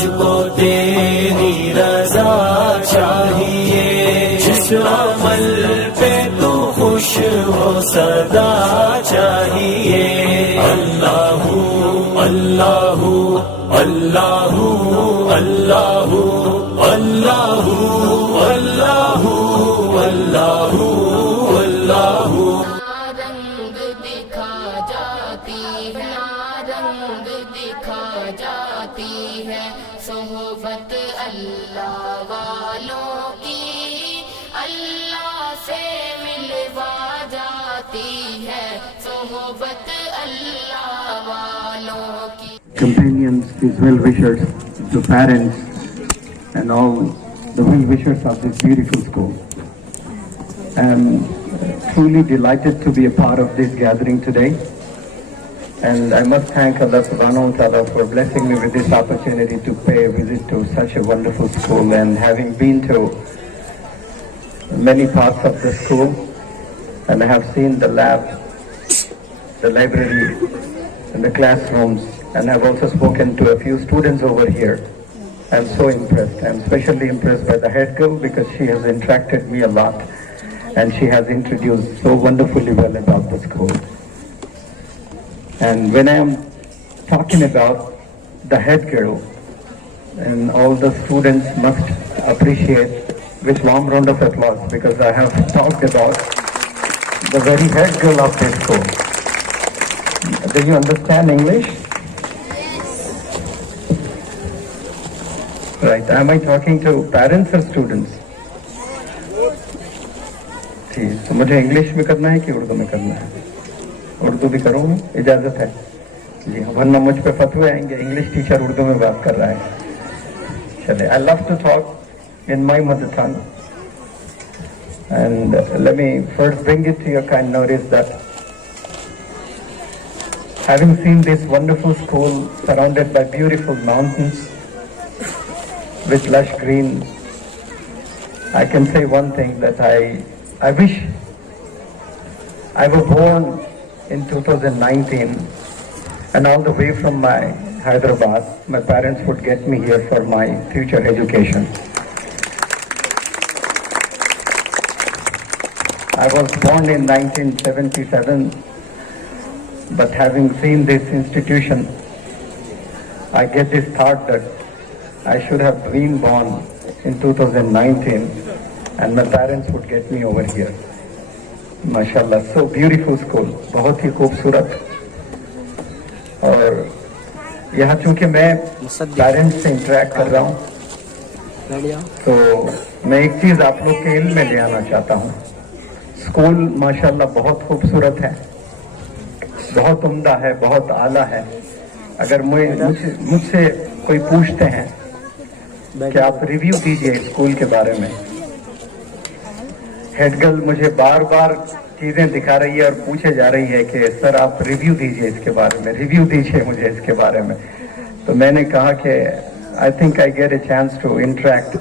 مجھ کو تیری رضا چاہیے، جس عمل پہ تو خوش ہو سدا چاہیے. اللہ اللہ اللہ اللہ اللہ اللہ اللہ اللہ. رنگ دکھا جاتی ہے، رنگ دکھا جاتی ہے صحبت اللہ والوں کی، اللہ سے ملوا جاتی ہے صحبت اللہ والوں کی. Companions, his well-wishers, the parents, and all the well-wishers of this beautiful school. I am truly delighted to be a part of this gathering today, and I must thank Allah subhanahu wa ta'ala for blessing me with this opportunity to pay a visit to such a wonderful school. And having been to many parts of the school, and I have seen the lab, the library, and the classrooms, and I've also spoken to a few students over here. I'm so impressed. I'm especially impressed by the head girl because she has interacted me a lot and she has introduced so wonderfully well about the school. And when I am talking about the head girl, and all the students must appreciate with warm round of applause because I have talked about the very head girl of this school. Do you understand English? Right. Am I talking to parents or students? ठीक, तो मुझे English में करना है कि उर्दू में करना है? उर्दू भी करूँ, इजाज़त है? जी हाँ, वरना मुझ पे फतवे आएंगे, इंग्लिश टीचर उर्दू में बात कर रहा है. चले, I love to talk in my mother tongue. And let me first bring it to your kind notice that having seen this wonderful school surrounded by beautiful mountains with lush green, I can say one thing, that I wish I were born in 2019 and all the way from my Hyderabad, my parents would get me here for my future education. I was born in 1977, but having seen this institution, I get this thought that I should have been born in 2019 and my parents would get me over here. MashaAllah, so beautiful school, बहुत ही खूबसूरत. और यहाँ चूँकि मैं parents से interact कर रहा हूँ, तो मैं एक चीज़ आप लोग के इल्म में ले आना चाहता हूँ. स्कूल माशाअल्लाह बहुत खूबसूरत है, बहुत उम्दा है, बहुत आला है. अगर मुझसे कोई पूछते हैं कि आप रिव्यू दीजिए स्कूल के बारे में, हेड गर्ल मुझे बार बार चीज़ें दिखा रही है और पूछे जा रही है कि सर आप रिव्यू दीजिए इसके बारे में, रिव्यू दीजिए मुझे इसके बारे में. तो मैंने कहा कि I think I get a chance to interact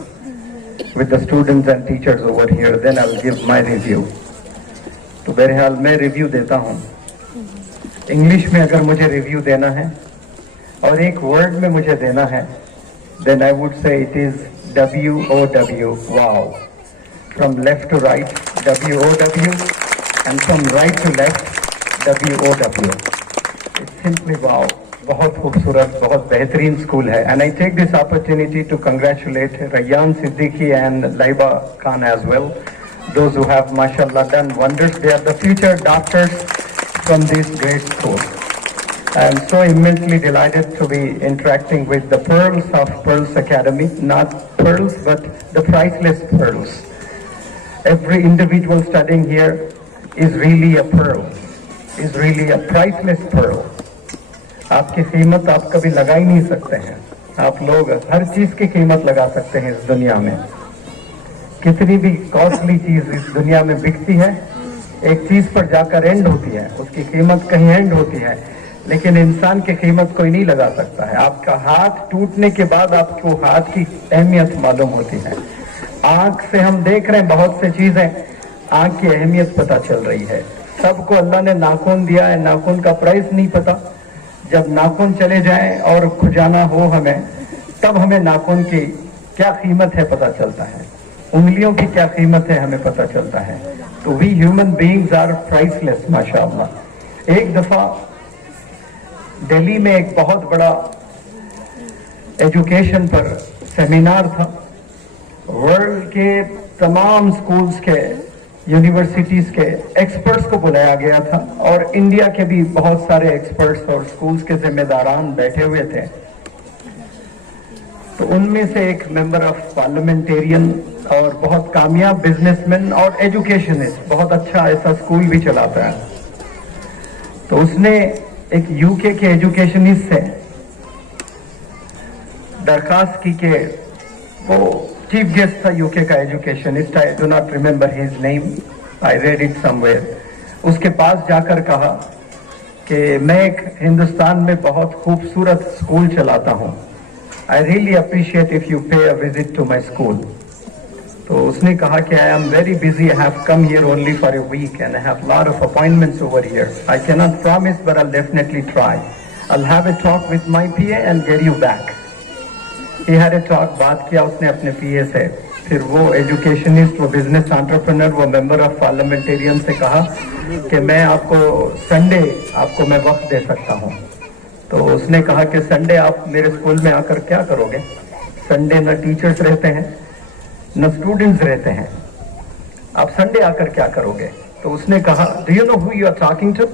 with the students and teachers over here, then I will give my review. तो बहरहाल मैं रिव्यू देता हूँ. इंग्लिश में अगर मुझे रिव्यू देना है और एक वर्ड में मुझे देना है, then I would say it is W-O-W, wow. From left to right, W-O-W, and from right to left, W-O-W. It's simply wow. बहुत खूबसूरत, बहुत बेहतरीन स्कूल है. And I take this opportunity to congratulate Rayyan Siddiqui and Laiba Khan as well. Those who have, mashallah, done wonders. They are the future doctors from this great school. I am so immensely delighted to be interacting with the pearls of Pearls Academy. Not pearls, but the priceless pearls. Every individual studying here is really a pearl, is really a priceless pearl. आपकी कीमत आप कभी लगा ही नहीं सकते हैं. आप लोग हर चीज़ की कीमत लगा सकते हैं इस दुनिया में. कितनी भी कॉस्टली चीज़ इस दुनिया में बिकती है, एक चीज़ पर जाकर एंड होती है, उसकी कीमत कहीं एंड होती है, लेकिन इंसान की कीमत कोई नहीं लगा सकता है. आपका हाथ टूटने के बाद आपको हाथ की अहमियत मालूम होती है. आँख से हम देख रहे हैं बहुत से चीज़ें, आँख की अहमियत पता चल रही है. सबको अल्लाह ने नाखून दिया है, नाखून का प्राइस नहीं पता. जब नाखून चले जाएं और खुजाना हो हमें, तब हमें नाखून की क्या कीमत है पता चलता है, उंगलियों की क्या कीमत है हमें पता चलता है। तो we human beings are priceless माशाअल्लाह। एक दफा दिल्ली में एक बहुत बड़ा एजुकेशन पर सेमिनार था, वर्ल्ड के तमाम स्कूल्स के, यूनिवर्सिटीज के एक्सपर्ट्स को बुलाया गया था और इंडिया के भी बहुत सारे एक्सपर्ट्स और स्कूल्स के जिम्मेदारान बैठे हुए थे। तो उनमें से एक मेंबर ऑफ पार्लियामेंटेरियन और बहुत कामयाब बिजनेसमैन और एजुकेशनिस्ट, बहुत अच्छा ऐसा स्कूल भी चलाता है, तो उसने एक यूके के एजुकेशनिस्ट से दरखास्त की कि वो चीफ गेस्ट था यूके का educationist, I do not remember his name, I read it somewhere. उसके पास जाकर कहा कि मैं एक हिंदुस्तान में बहुत खूबसूरत स्कूल चलाता हूँ, I really appreciate if you pay a visit to my school. तो उसने कहा कि I am very busy, I have come here only for a week and I have lot of appointments over here, I can not promise but I will definitely try, I will have a talk with my PA and get you back. He had a talk, बात किया उसने अपने पीए से, फिर वो educationist, वो business entrepreneur, वो member of parliamentarian से कहा कि मैं आपको संडे आपको मैं वक्त दे सकता हूँ। तो उसने कहा कि संडे आप मेरे स्कूल में आकर क्या करोगे, संडे न टीचर्स रहते हैं न स्टूडेंट्स रहते हैं, आप संडे आकर क्या करोगे। तो उसने कहा do you know who you are talking to,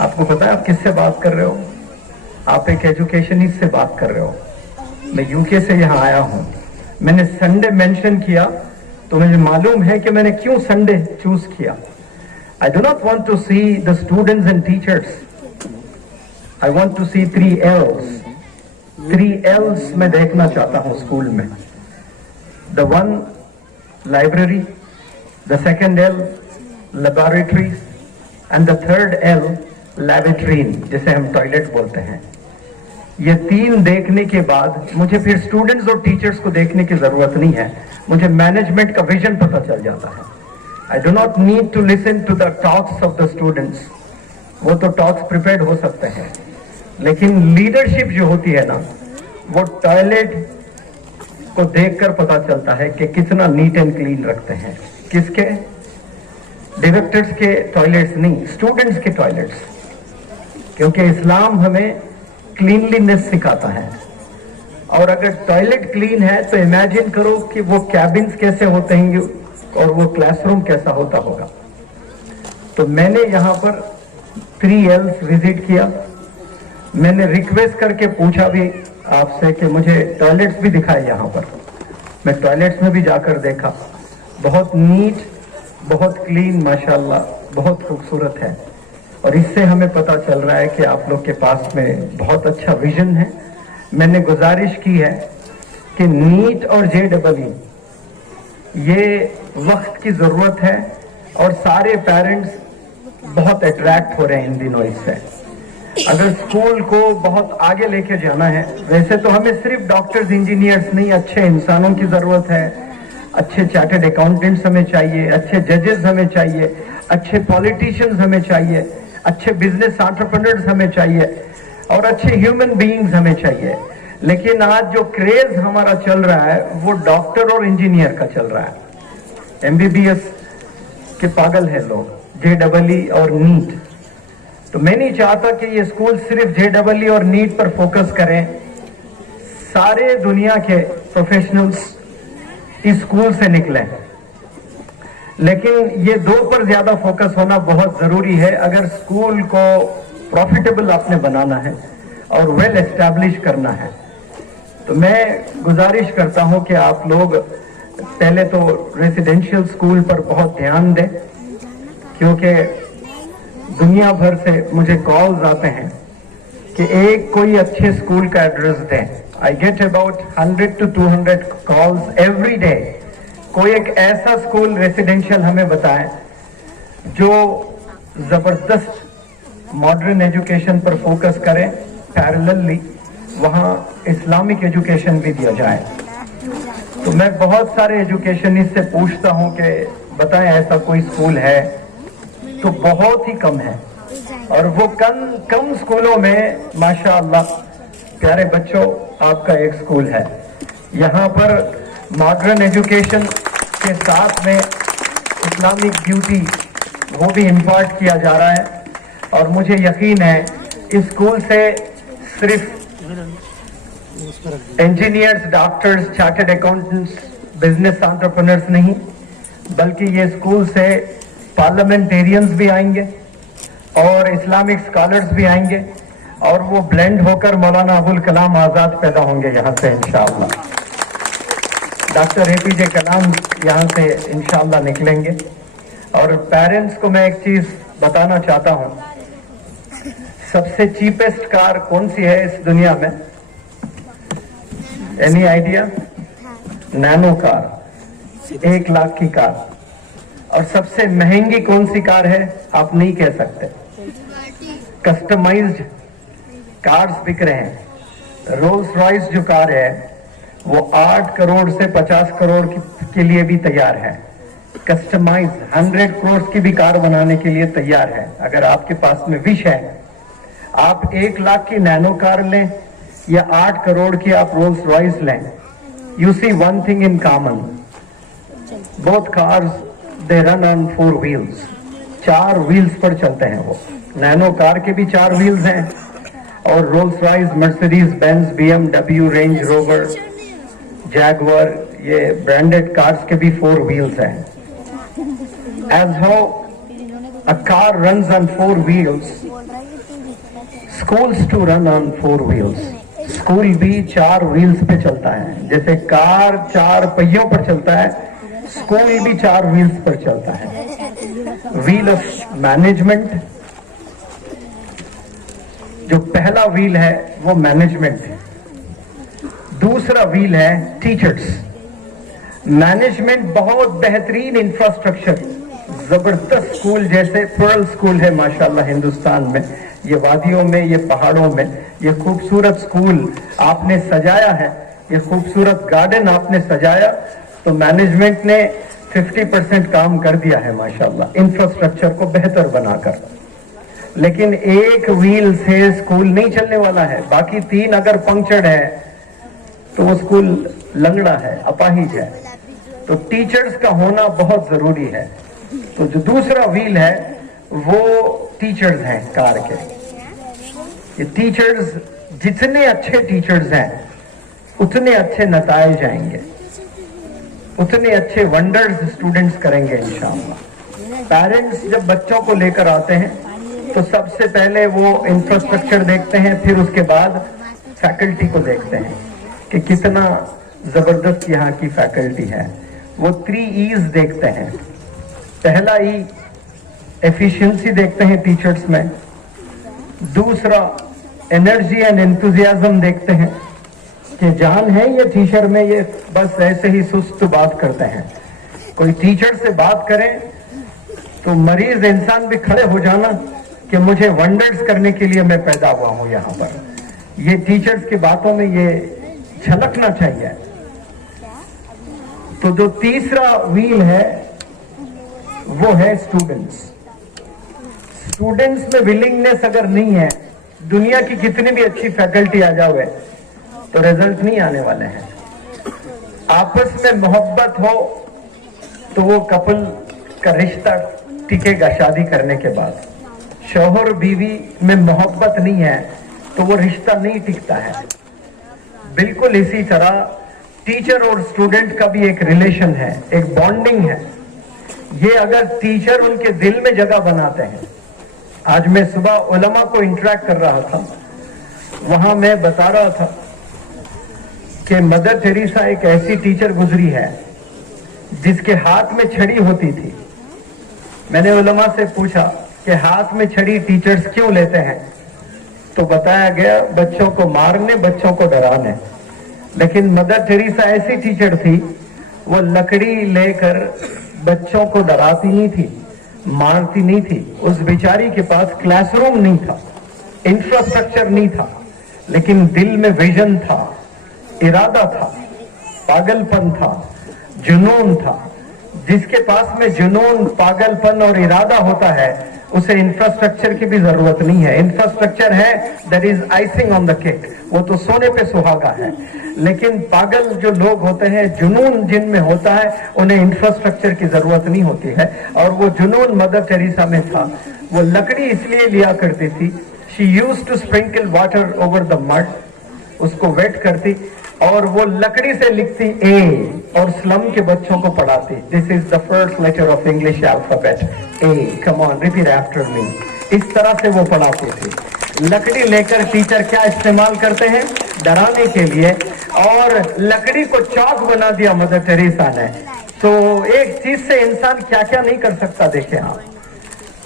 आपको पता है आप किससे बात कर रहे हो, आप एक एजुकेशनिस्ट से बात कर रहे हो, मैं यूके से यहाँ आया हूँ, मैंने संडे मेंशन किया तो मुझे मालूम है कि मैंने क्यों संडे चूज किया। I do not want to see the students and teachers, I want to see 3 L's, 3 L's मैं देखना चाहता हूँ स्कूल में। The one library, the second L laboratories and the third L लैबोरेट्रीन, जिसे हम टॉयलेट बोलते हैं। ये 3 देखने के बाद मुझे फिर स्टूडेंट्स और टीचर्स को देखने की जरूरत नहीं है, मुझे मैनेजमेंट का विजन पता चल जाता है। I do not need to listen to the talks of the students, वो तो टॉक्स प्रिपेयर्ड हो सकते हैं, लेकिन लीडरशिप जो होती है ना, वो टॉयलेट को देखकर पता चलता है कि कितना नीट एंड क्लीन रखते हैं। किसके, डायरेक्टर्स के टॉयलेट्स नहीं, स्टूडेंट्स के टॉयलेट्स, क्योंकि इस्लाम हमें क्लीनलीनेस सिखाता है। और अगर टॉयलेट क्लीन है तो इमेजिन करो कि वो कैबिन्स कैसे होते हैं और वो क्लासरूम कैसा होता होगा। तो मैंने यहाँ पर 3 L's विजिट किया, मैंने रिक्वेस्ट करके पूछा भी आपसे कि मुझे टॉयलेट्स भी दिखाए यहाँ पर। मैं टॉयलेट्स में भी जाकर देखा, बहुत नीट, बहुत क्लीन माशाल्लाह, बहुत खूबसूरत है। और इससे हमें पता चल रहा है कि आप लोग के पास में बहुत अच्छा विजन है। मैंने गुजारिश की है कि नीट और JEE ये वक्त की जरूरत है और सारे पेरेंट्स बहुत अट्रैक्ट हो रहे हैं इन दिनों इससे। अगर स्कूल को बहुत आगे लेके जाना है, वैसे तो हमें सिर्फ डॉक्टर्स, इंजीनियर्स नहीं, अच्छे इंसानों की जरूरत है, अच्छे चार्टर्ड अकाउंटेंट्स हमें चाहिए, अच्छे जजेस हमें चाहिए, अच्छे पॉलिटिशियंस हमें चाहिए, अच्छे बिजनेस एंटरप्रेन्योर्स हमें चाहिए और अच्छे ह्यूमन बीइंग्स हमें चाहिए। लेकिन आज जो क्रेज हमारा चल रहा है वो डॉक्टर और इंजीनियर का चल रहा है। MBBS के पागल है लोग, JEE और नीट। तो मैं नहीं चाहता कि ये स्कूल सिर्फ JEE और नीट पर फोकस करें, सारे दुनिया के प्रोफेशनल्स इस स्कूल से निकले, लेकिन ये 2 पर ज्यादा फोकस होना बहुत जरूरी है अगर स्कूल को प्रॉफिटेबल आपने बनाना है और वेल एस्टैब्लिश करना है। तो मैं गुजारिश करता हूं कि आप लोग पहले तो रेसिडेंशियल स्कूल पर बहुत ध्यान दें, क्योंकि दुनिया भर से मुझे कॉल्स आते हैं कि एक कोई अच्छे स्कूल का एड्रेस दें। I get about 100 to 200 calls every day. कोई एक ऐसा स्कूल रेसिडेंशियल हमें बताएं जो जबरदस्त मॉडर्न एजुकेशन पर फोकस करें, पैरेलली वहां इस्लामिक एजुकेशन भी दिया जाए। तो मैं बहुत सारे एजुकेशनिस्ट से पूछता हूं कि बताएं ऐसा कोई स्कूल है, तो बहुत ही कम है। और वो कम स्कूलों में माशाअल्लाह प्यारे बच्चों, आपका एक स्कूल है। यहाँ पर मॉडर्न एजुकेशन के साथ में इस्लामिक ब्यूटी वो भी इम्पार्ट किया जा रहा है, और मुझे यकीन है इस स्कूल से सिर्फ engineers, doctors, chartered accountants, business entrepreneurs नहीं, बल्कि ये स्कूल से पार्लियामेंटेरियंस भी आएंगे और इस्लामिक स्कॉलर्स भी आएंगे, और वो ब्लेंड होकर मौलाना अबुल कलाम आज़ाद पैदा होंगे यहाँ से इंशाअल्लाह। डॉक्टर एपीजे कलाम यहाँ से इंशाअल्लाह निकलेंगे। और पेरेंट्स को मैं एक चीज बताना चाहता हूँ, सबसे चीपेस्ट कार कौन सी है इस दुनिया में? Any idea? Nano car, 1 lakh की कार। और सबसे महंगी कौन सी कार है? आप नहीं कह सकते। कस्टमाइज्ड कार्स बिक रहे हैं। रोल्स रॉयस जो कार है वो 8 करोड़ से 50 करोड़ के लिए भी तैयार है। कस्टमाइज 100 करोड़ की भी कार बनाने के लिए तैयार है। अगर आपके पास में विश है, आप 1 लाख की नैनो कार लें या 8 करोड़ की आप रोल्स रॉयस लें, you see one thing in common, both cars they run on 4 wheels. 4 wheels पर चलते हैं वो। नैनो कार के भी 4 व्हील्स हैं, और Rolls Royce, Mercedes Benz, BMW, range rover, Jaguar, ये ब्रांडेड कार्स के भी 4 व्हील्स हैं। As how a car runs on 4 wheels, schools to run on 4 wheels. School भी 4 व्हील्स पे चलता है। जैसे कार 4 पहियों पर चलता है, स्कूल भी 4 व्हील्स पर चलता है। व्हील ऑफ मैनेजमेंट, जो पहला व्हील है वो मैनेजमेंट है। दूसरा व्हील है टीचर्स। मैनेजमेंट बहुत बेहतरीन इंफ्रास्ट्रक्चर, जबरदस्त स्कूल, जैसे पर्ल स्कूल है माशाल्लाह हिंदुस्तान में, ये वादियों में, ये पहाड़ों में, ये खूबसूरत स्कूल आपने सजाया है, ये खूबसूरत गार्डन आपने सजाया, तो मैनेजमेंट ने 50% काम कर दिया है माशाल्लाह, इंफ्रास्ट्रक्चर को बेहतर बनाकर। लेकिन एक व्हील से स्कूल नहीं चलने वाला है। बाकी 3 अगर पंक्चर्ड है तो वो स्कूल लंगड़ा है, अपाहिज है। तो टीचर्स का होना बहुत जरूरी है। तो जो दूसरा व्हील है वो टीचर्स हैं कार के। ये टीचर्स, जितने अच्छे टीचर्स हैं उतने अच्छे नताइज आएंगे, उतने अच्छे वंडर्स स्टूडेंट्स करेंगे इंशाअल्लाह। पेरेंट्स जब बच्चों को लेकर आते हैं तो सबसे पहले वो इंफ्रास्ट्रक्चर देखते हैं, फिर उसके बाद फैकल्टी को देखते हैं कि कितना जबरदस्त यहाँ की फैकल्टी है। वो 3 E's देखते हैं। पहला ई एफिशिएंसी देखते हैं टीचर्स में, दूसरा एनर्जी एंड एंथुजियाज्म देखते हैं कि जान है ये टीचर में, ये बस ऐसे ही सुस्त बात करते हैं। कोई टीचर से बात करें तो मरीज इंसान भी खड़े हो जाना कि मुझे वंडर्स करने के लिए मैं पैदा हुआ हूं यहाँ पर। ये टीचर्स की बातों में ये झलकना चाहिए। तो जो तीसरा व्हील है वो है स्टूडेंट्स। स्टूडेंट्स में विलिंगनेस अगर नहीं है, दुनिया की कितनी भी अच्छी फैकल्टी आ जावे तो रिजल्ट नहीं आने वाले हैं। आपस में मोहब्बत हो तो वो कपल का रिश्ता टिकेगा शादी करने के बाद। शौहर बीवी में मोहब्बत नहीं है तो वो रिश्ता नहीं टिकता है। बिल्कुल इसी तरह टीचर और स्टूडेंट का भी एक रिलेशन है, एक बॉन्डिंग है। ये अगर टीचर उनके दिल में जगह बनाते हैं। आज मैं सुबह उलमा को इंटरेक्ट कर रहा था, वहां मैं बता रहा था कि मदर टेरेसा एक ऐसी टीचर गुजरी है जिसके हाथ में छड़ी होती थी। मैंने उलमा से पूछा कि हाथ में छड़ी टीचर्स क्यों लेते हैं, तो बताया गया बच्चों को मारने, बच्चों को डराने। लेकिन मदर टेरेसा ऐसी टीचर थी, वो लकड़ी लेकर बच्चों को डराती नहीं थी, मारती नहीं थी। उस बेचारी के पास क्लासरूम नहीं था, इंफ्रास्ट्रक्चर नहीं था, लेकिन दिल में विजन था, इरादा था, पागलपन था, जुनून था। जिसके पास में जुनून, पागलपन और इरादा होता है उसे इंफ्रास्ट्रक्चर की भी जरूरत नहीं है. इंफ्रास्ट्रक्चर है, that is icing on the cake, वो तो सोने पे सुहागा है. लेकिन पागल जो लोग होते हैं, जुनून जिनमें होता है, उन्हें इंफ्रास्ट्रक्चर की जरूरत नहीं होती है. और वो जुनून मदर टेरेसा में था. वो लकड़ी इसलिए लिया करती थी, she used to sprinkle water over the mud, उसको वेट करती और वो लकड़ी से लिखती ए और स्लम के बच्चों को पढ़ाती. This is the first letter of English alphabet, A, come on repeat after me. इस तरह से वो पढ़ाती थी. लकड़ी लेकर टीचर क्या इस्तेमाल करते हैं? डराने के लिए. और लकड़ी को चौक बना दिया मदर टेरेसा ने. तो एक चीज से इंसान क्या क्या नहीं कर सकता, देखें आप.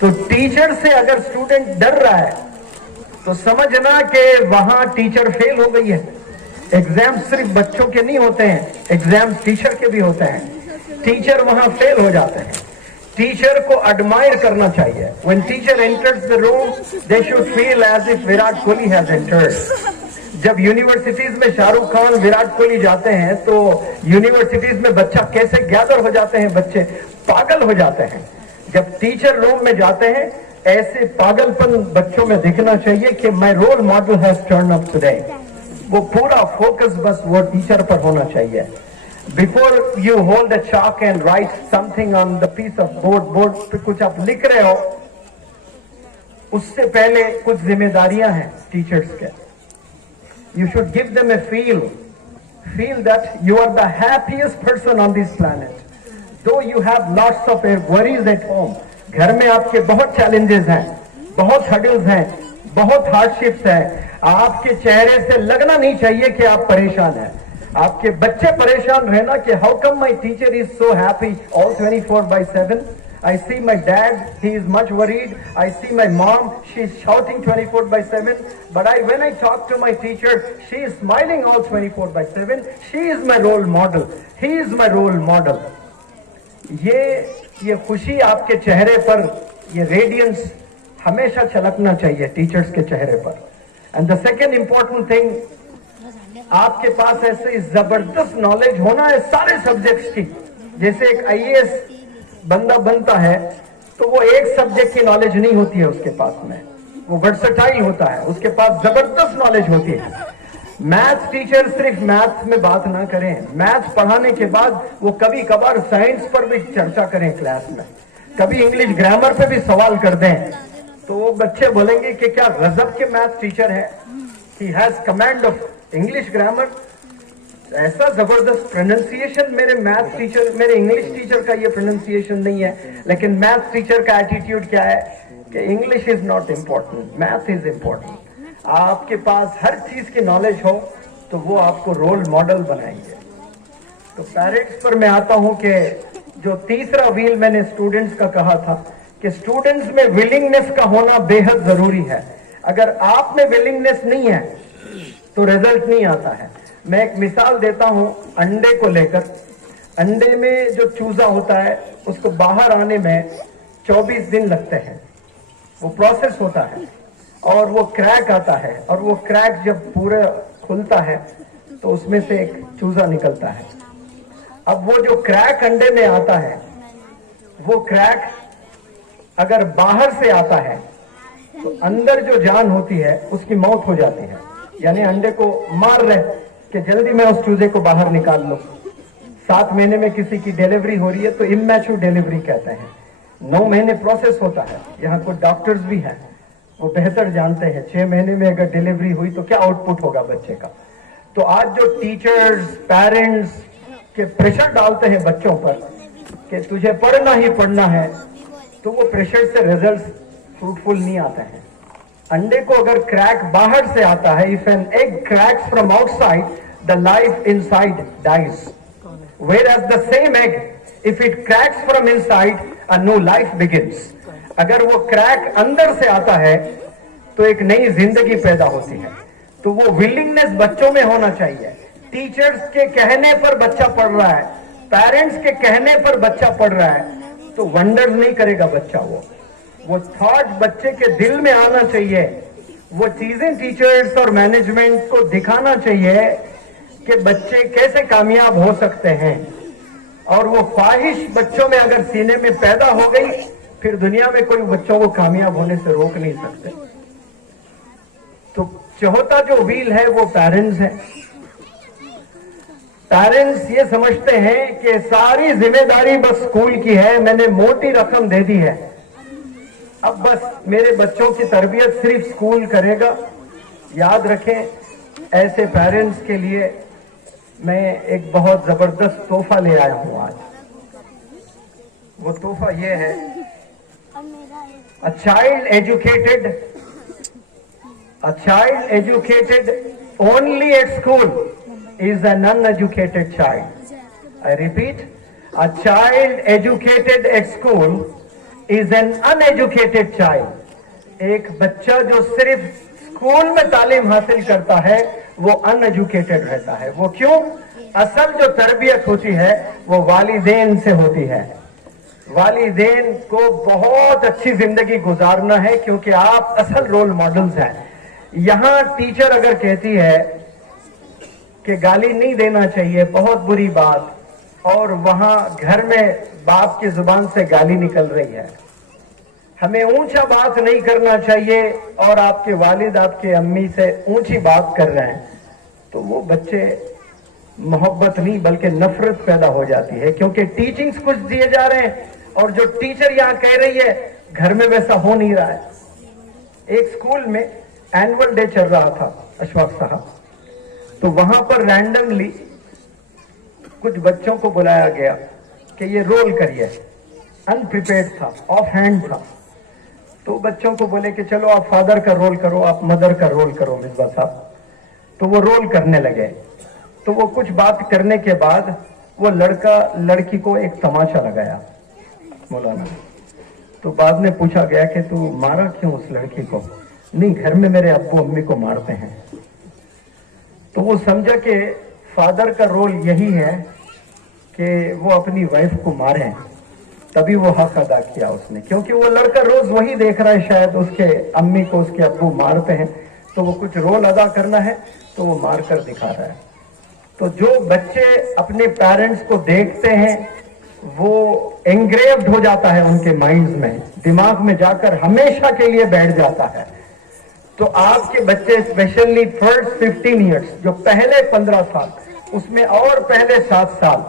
तो टीचर से अगर स्टूडेंट डर रहा है तो समझना कि वहां टीचर फेल हो गई है. एग्जाम सिर्फ बच्चों के नहीं होते हैं, एग्जाम टीचर के भी होते हैं. टीचर वहां फेल हो जाते हैं. टीचर को एडमायर करना चाहिए. When teacher enters the room they should feel as if Virat Kohli has entered. जब यूनिवर्सिटीज में शाहरुख खान, विराट कोहली जाते हैं तो यूनिवर्सिटीज में बच्चा कैसे गैदर हो जाते हैं, बच्चे पागल हो जाते हैं. जब टीचर रूम में जाते हैं, ऐसे पागलपन बच्चों में दिखना चाहिए कि my role model has turn up today. वो पूरा फोकस बस वो टीचर पर होना चाहिए. Before you hold a chalk and write something on the piece of board, board पे कुछ आप लिख रहे हो, उससे पहले कुछ जिम्मेदारियां हैं टीचर्स के. You should give them a feel that you are the happiest person on this planet. Though you have lots of worries at home. घर में आपके बहुत चैलेंजेस हैं, बहुत हर्डल्स हैं, बहुत हार्डशिप्स हैं. आपके चेहरे से लगना नहीं चाहिए कि आप परेशान हैं. आपके बच्चे परेशान रहना कि how come my teacher is so happy all 24/7. I see my dad, he is much worried. I see my mom, she is shouting 24/7. But when I talk to my teacher, she is smiling all 24/7. She is my role model. He is my role model. ये खुशी आपके चेहरे पर, ये radiance हमेशा छलकना चाहिए teachers के चेहरे पर. And the second important thing, आपके पास ऐसे जबरदस्त नॉलेज होना है सारे सब्जेक्ट्स की. जैसे एक IAS बंदा बनता है तो वो एक सब्जेक्ट की नॉलेज नहीं होती है उसके पास में, वो वर्सेटाइल होता है, उसके पास जबरदस्त नॉलेज होती है. मैथ्स टीचर सिर्फ मैथ्स में बात ना करें. मैथ्स पढ़ाने के बाद वो कभी कभार साइंस पर भी चर्चा करें क्लास में, कभी इंग्लिश ग्रामर पे भी सवाल कर दें. तो वो बच्चे बोलेंगे कि क्या गजब के मैथ्स टीचर है, he has command of English grammar. ऐसा जबरदस्त प्रोनाउंसिएशन मेरे मैथ्स टीचर, मेरे इंग्लिश टीचर का ये प्रोनाउंसिएशन नहीं है. लेकिन मैथ्स टीचर का एटीट्यूड क्या है कि English is not important, math is important. आपके पास हर चीज की नॉलेज हो तो वो आपको रोल मॉडल बनाएंगे. तो पेरेंट्स पर मैं आता हूं कि जो तीसरा व्हील मैंने स्टूडेंट्स का कहा था कि स्टूडेंट्स में विलिंगनेस का होना बेहद जरूरी है. अगर आप में विलिंगनेस नहीं है तो रिजल्ट नहीं आता है. मैं एक मिसाल देता हूं अंडे को लेकर. अंडे में जो चूजा होता है उसको बाहर आने में 24 दिन लगते हैं. वो प्रोसेस होता है और वो क्रैक आता है, और वो क्रैक जब पूरा खुलता है तो उसमें से एक चूजा निकलता है. अब वो जो क्रैक अंडे में आता है, वो क्रैक अगर बाहर से आता है तो अंदर जो जान होती है उसकी मौत हो जाती है. यानी अंडे को मार रहे कि जल्दी मैं उस चूजे को बाहर निकाल लूं. 7 महीने में किसी की डिलीवरी हो रही है तो इमैच्योर डिलीवरी कहते हैं. 9 महीने प्रोसेस होता है. यहाँ कोई डॉक्टर्स भी हैं, वो बेहतर जानते हैं 6 महीने में अगर डिलीवरी हुई तो क्या आउटपुट होगा बच्चे का. तो आज जो टीचर्स, पेरेंट्स के प्रेशर डालते हैं बच्चों पर कि तुझे पढ़ना ही पढ़ना है, तो वो प्रेशर से रिजल्ट फ्रूटफुल नहीं आते हैं. अंडे को अगर क्रैक बाहर से आता है, if an egg cracks from outside the life inside dies, whereas the same egg if it cracks from inside a new life begins. अगर वो क्रैक अंदर से आता है तो एक नई जिंदगी पैदा होती है. तो वो विलिंगनेस बच्चों में होना चाहिए. टीचर्स के कहने पर बच्चा पढ़ रहा है, पेरेंट्स के कहने पर बच्चा पढ़ रहा है तो वंडर्स नहीं करेगा बच्चा. वो थॉट बच्चे के दिल में आना चाहिए. वो चीजें टीचर्स और मैनेजमेंट को दिखाना चाहिए कि बच्चे कैसे कामयाब हो सकते हैं. और वो ख्वाहिश बच्चों में अगर सीने में पैदा हो गई फिर दुनिया में कोई बच्चों को कामयाब होने से रोक नहीं सकते। तो चौथा जो व्हील है वो पेरेंट्स है। पेरेंट्स ये समझते हैं कि सारी जिम्मेदारी बस स्कूल की है, मैंने मोटी रकम दे दी है, अब बस मेरे बच्चों की तरबियत सिर्फ स्कूल करेगा। याद रखें, ऐसे पेरेंट्स के लिए मैं एक बहुत जबरदस्त तोहफा ले आया हूं आज। वो तोहफा ये है, a child educated only at school is an uneducated child. I repeat, a child educated at school is an uneducated child. एक बच्चा जो सिर्फ स्कूल में तालीम हासिल करता है वो अनएजुकेटेड रहता है। वो क्यों? असल जो तरबियत होती है वो वालिदैन से होती है। वालिदैन को बहुत अच्छी जिंदगी गुजारना है, क्योंकि आप असल रोल मॉडल्स हैं। यहां टीचर अगर कहती है कि गाली नहीं देना चाहिए, बहुत बुरी बात, और वहां घर में बाप की जुबान से गाली निकल रही है। हमें ऊंचा बात नहीं करना चाहिए और आपके वालिद आपके अम्मी से ऊंची बात कर रहे हैं, तो वो बच्चे मोहब्बत नहीं बल्कि नफरत पैदा हो जाती है, क्योंकि टीचिंग्स कुछ दिए जा रहे हैं और जो टीचर यहां कह रही है घर में वैसा हो नहीं रहा है। एक स्कूल में एनुअल डे चल रहा था अशफाक साहब, तो वहां पर रैंडमली कुछ बच्चों को बुलाया गया कि ये रोल करिए। अनप्रिपेयर्ड था, ऑफ हैंड था, तो बच्चों को बोले कि चलो आप फादर का रोल करो, आप मदर का रोल करो मिसबा साहब। तो वो रोल करने लगे। तो वो कुछ बात करने के बाद वो लड़का लड़की को एक तमाचा लगाया मौलाना। तो बाद में पूछा गया कि तू मारा क्यों उस लड़की को? नहीं, घर में मेरे अब्बू अम्मी को मारते हैं। तो वो समझा कि फादर का रोल यही है कि वो अपनी वाइफ को मारे, तभी वो हक अदा किया उसने, क्योंकि वो लड़का रोज वही देख रहा है, शायद उसके अम्मी को उसके अब्बू मारते हैं, तो वो कुछ रोल अदा करना है तो वो मार कर दिखा रहा है। तो जो बच्चे अपने पेरेंट्स को देखते हैं वो एंग्रेव्ड हो जाता है उनके माइंड्स में, दिमाग में जाकर हमेशा के लिए बैठ जाता है। तो आपके बच्चे स्पेशली फर्स्ट 15 ईयर्स, जो पहले 15 साल, उसमें और पहले 7 साल,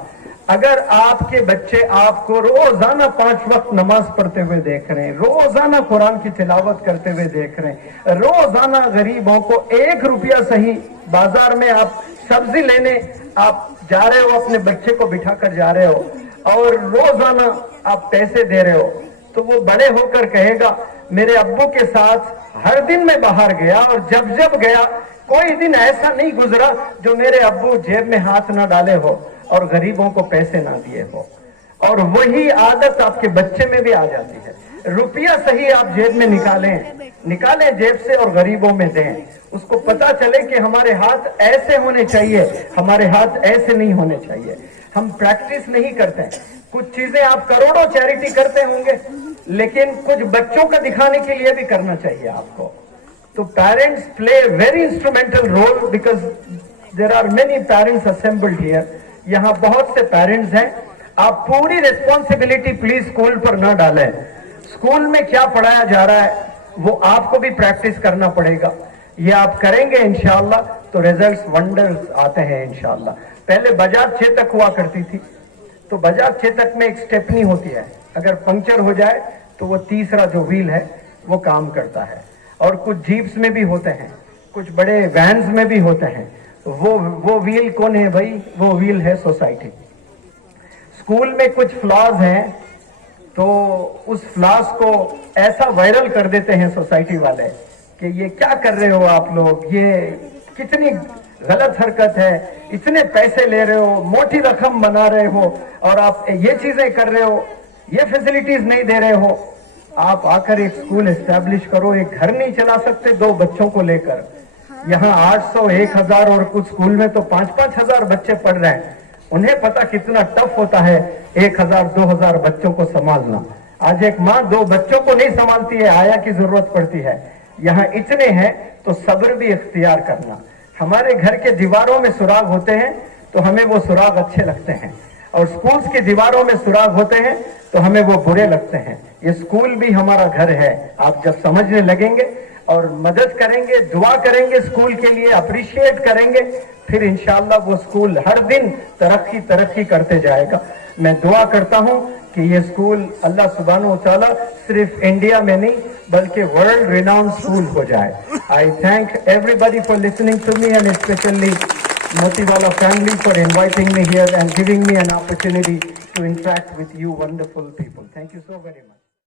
अगर आपके बच्चे आपको रोजाना 5 वक्त नमाज पढ़ते हुए देख रहे हैं, रोजाना कुरान की तिलावत करते हुए देख रहे हैं, रोजाना गरीबों को 1 रुपया सही बाजार में आप सब्जी लेने आप जा रहे हो, अपने बच्चे को बिठा कर जा रहे हो और रोजाना आप पैसे दे रहे हो, तो वो बड़े होकर कहेगा मेरे अब्बू के साथ हर दिन मैं बाहर गया और जब जब गया कोई दिन ऐसा नहीं गुजरा जो मेरे अब्बू जेब में हाथ ना डाले हो और गरीबों को पैसे ना दिए हो। और वही आदत आपके बच्चे में भी आ जाती है। रुपया सही आप जेब में निकालें जेब से और गरीबों में दें। उसको पता चले कि हमारे हाथ ऐसे होने चाहिए, हमारे हाथ ऐसे नहीं होने चाहिए। हम प्रैक्टिस नहीं करते। कुछ चीजें आप करोड़ों चैरिटी करते होंगे, लेकिन कुछ बच्चों का दिखाने के लिए भी करना चाहिए आपको। तो parents play very instrumental role because there are many parents assembled here. यहाँ बहुत से पेरेंट्स हैं। आप पूरी रिस्पॉन्सिबिलिटी प्लीज स्कूल पर ना डालें। स्कूल में क्या पढ़ाया जा रहा है वो आपको भी प्रैक्टिस करना पड़ेगा। ये आप करेंगे इंशाअल्लाह तो रिजल्ट्स वंडर्स आते हैं इंशाअल्लाह। पहले बजाज चेतक हुआ करती थी, तो बजाज चेतक में एक स्टेपनी होती है, अगर पंक्चर हो जाए तो वो तीसरा जो व्हील है वो काम करता है। और कुछ जीप्स में भी होते हैं, कुछ बड़े वैन्स में भी होते हैं। वो व्हील कौन है भाई? वो व्हील है सोसाइटी। स्कूल में कुछ फ्लॉज हैं तो उस फ्लॉज को ऐसा वायरल कर देते हैं सोसाइटी वाले कि ये क्या कर रहे हो आप लोग, ये कितनी गलत हरकत है, इतने पैसे ले रहे हो, मोटी रकम बना रहे हो और आप ये चीजें कर रहे हो, ये फैसिलिटीज नहीं दे रहे हो। आप आकर एक स्कूल एस्टैब्लिश करो। एक घर नहीं चला सकते 2 बच्चों को लेकर। यहाँ 800, 1000 और कुछ स्कूल में तो 5-5 हजार बच्चे पढ़ रहे हैं। उन्हें पता कितना टफ होता है 1000, 2000 बच्चों को संभालना। आज एक माँ 2 बच्चों को नहीं संभालती है, आया की जरूरत पड़ती है। यहाँ इतने हैं तो सब्र भी इख्तियार करना। हमारे घर के दीवारों में सुराग होते हैं तो हमें वो सुराग अच्छे लगते हैं, और स्कूल्स की दीवारों में सुराग होते हैं तो हमें वो बुरे लगते हैं। ये स्कूल भी हमारा घर है। आप जब समझने लगेंगे और मदद करेंगे, दुआ करेंगे स्कूल के लिए, अप्रिशिएट करेंगे, फिर इंशाअल्लाह वो स्कूल हर दिन तरक्की करते जाएगा। मैं दुआ करता हूं कि ये स्कूल अल्लाह सुब्हानहू व तआला सिर्फ इंडिया में नहीं बल्कि वर्ल्ड रिनाउंड स्कूल हो जाए। I thank everybody for listening to me and specially Motiwala family for inviting me here and giving me an opportunity to interact with you wonderful people. Thank you so very much.